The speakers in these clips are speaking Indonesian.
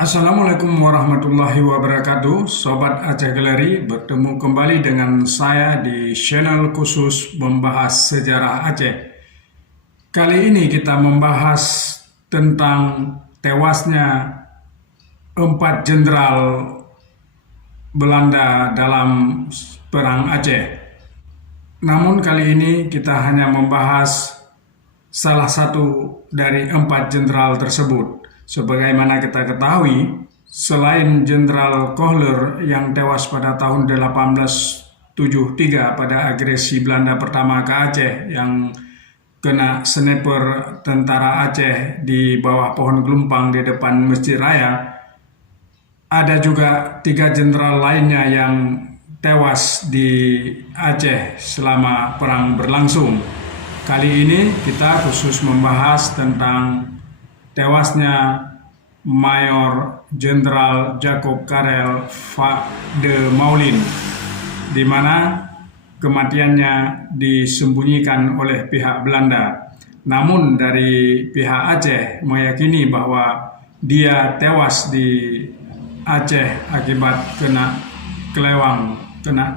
Assalamualaikum warahmatullahi wabarakatuh, Sobat Aceh Galeri. Bertemu kembali dengan saya di channel khusus membahas sejarah Aceh. Kali ini kita membahas tentang tewasnya 4 jenderal Belanda dalam Perang Aceh. Namun kali ini kita hanya membahas salah satu dari 4 jenderal tersebut. Sebagaimana kita ketahui, selain Jenderal Kohler yang tewas pada tahun 1873 pada agresi Belanda pertama ke Aceh yang kena sniper tentara Aceh di bawah pohon gelumpang di depan Masjid Raya, ada juga 3 jenderal lainnya yang tewas di Aceh selama perang berlangsung. Kali ini kita khusus membahas tentang tewasnya Mayor Jenderal Jacob Karel de Maulin, di mana kematiannya disembunyikan oleh pihak Belanda. Namun dari pihak Aceh meyakini bahwa dia tewas di Aceh akibat kena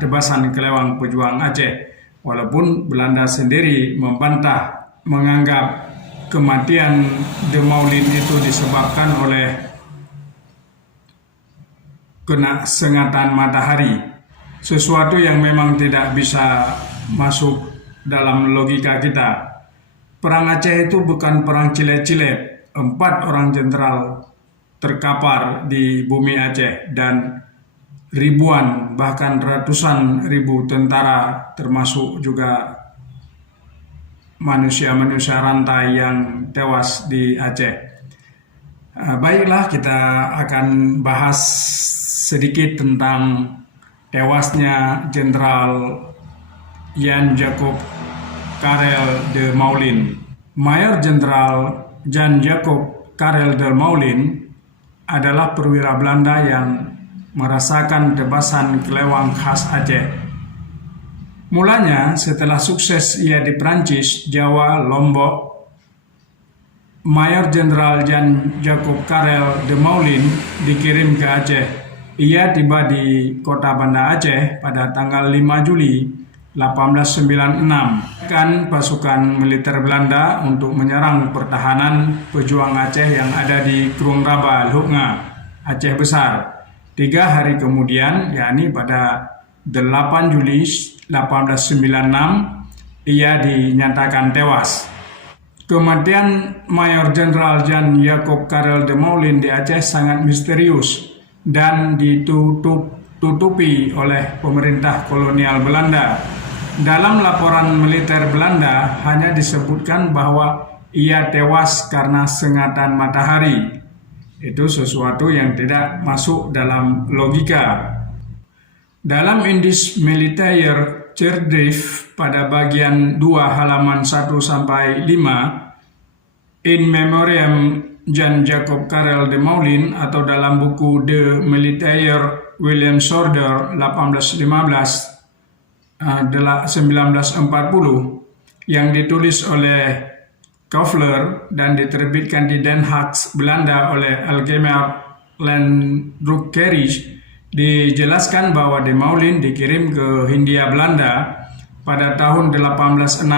tebasan kelewang pejuang Aceh. Walaupun Belanda sendiri membantah, menganggap kematian de Maulin itu disebabkan oleh kena sengatan matahari, sesuatu yang memang tidak bisa masuk dalam logika kita. Perang Aceh itu bukan perang cilet-cilet. 4 orang jenderal terkapar di bumi Aceh dan ribuan bahkan ratusan ribu tentara, termasuk juga manusia-manusia rantai yang tewas di Aceh. Baiklah, kita akan bahas sedikit tentang tewasnya Jenderal Jan Jacob Karel de Maulin. Mayor Jenderal Jan Jacob Karel de Maulin adalah perwira Belanda yang merasakan tebasan kelewang khas Aceh. Mulanya, setelah sukses ia di Prancis, Jawa, Lombok, Mayor Jenderal Jan Jacob Karel de Maulin dikirim ke Aceh. Ia tiba di kota Banda Aceh pada tanggal 5 Juli 1896. Pasukan militer Belanda untuk menyerang pertahanan pejuang Aceh yang ada di Krung Raba, Lhoknga, Aceh Besar. 3 hari kemudian, yakni pada 8 Juli 1896, ia dinyatakan tewas. Kematian Mayor Jenderal Jan Jacob Karel de Maulin di Aceh sangat misterius dan ditutupi oleh pemerintah kolonial Belanda. Dalam laporan militer Belanda hanya disebutkan bahwa ia tewas karena sengatan matahari. Itu sesuatu yang tidak masuk dalam logika. Dalam Indis Militaire Certif pada bagian 2 halaman 1-5, In Memoriam Jan Jacob Karel de Maulin, atau dalam buku De Militaire William Sorder 1940 yang ditulis oleh Koffler dan diterbitkan di Den Haag, Belanda oleh Algemene Landdrukkerij, dijelaskan bahwa de Maulin dikirim ke Hindia Belanda pada tahun 1866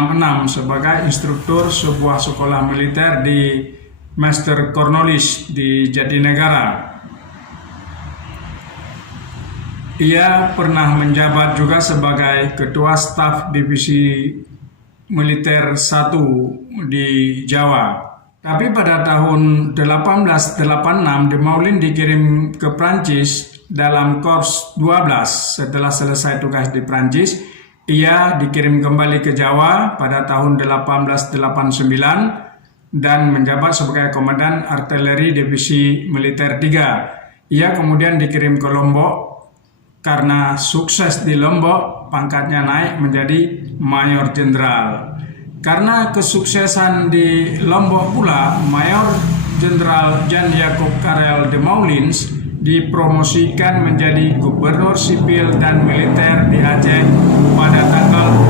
sebagai instruktur sebuah sekolah militer di Master Cornwallis di Jatinegara. Ia pernah menjabat juga sebagai Ketua Staf Divisi Militer 1 di Jawa. Tapi pada tahun 1886 de Maulin dikirim ke Prancis dalam Korps 12. Setelah selesai tugas di Prancis, ia dikirim kembali ke Jawa pada tahun 1889 dan menjabat sebagai Komandan Artileri Divisi Militer 3. Ia kemudian dikirim ke Lombok. Karena sukses di Lombok, pangkatnya naik menjadi Mayor Jenderal. Karena kesuksesan di Lombok pula, Mayor Jenderal Jan Jacob Karel de Maulin dipromosikan menjadi Gubernur Sipil dan Militer di Aceh pada tanggal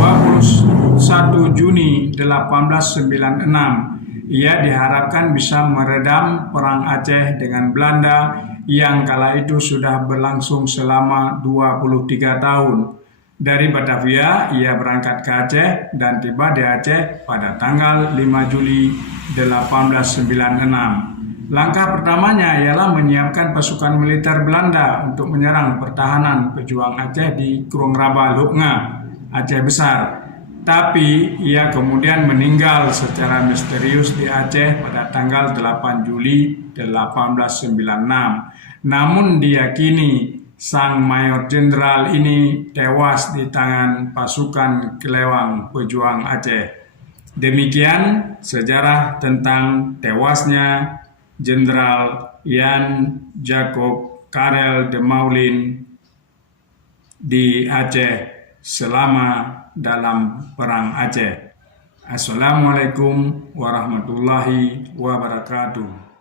21 Juni 1896. ia diharapkan bisa meredam perang Aceh dengan Belanda yang kala itu sudah berlangsung selama 23 tahun. Dari Batavia, ia berangkat ke Aceh dan tiba di Aceh pada tanggal 5 Juli 1896. Langkah pertamanya ialah menyiapkan pasukan militer Belanda untuk menyerang pertahanan pejuang Aceh di Krung Raba Luknga, Aceh Besar. Tapi ia kemudian meninggal secara misterius di Aceh pada tanggal 8 Juli 1896. Namun diyakini sang Mayor Jenderal ini tewas di tangan pasukan Kelewang pejuang Aceh. Demikian sejarah tentang tewasnya Jenderal Jan Jacob Karel de Maulin di Aceh selama dalam Perang Aceh. Assalamualaikum warahmatullahi wabarakatuh.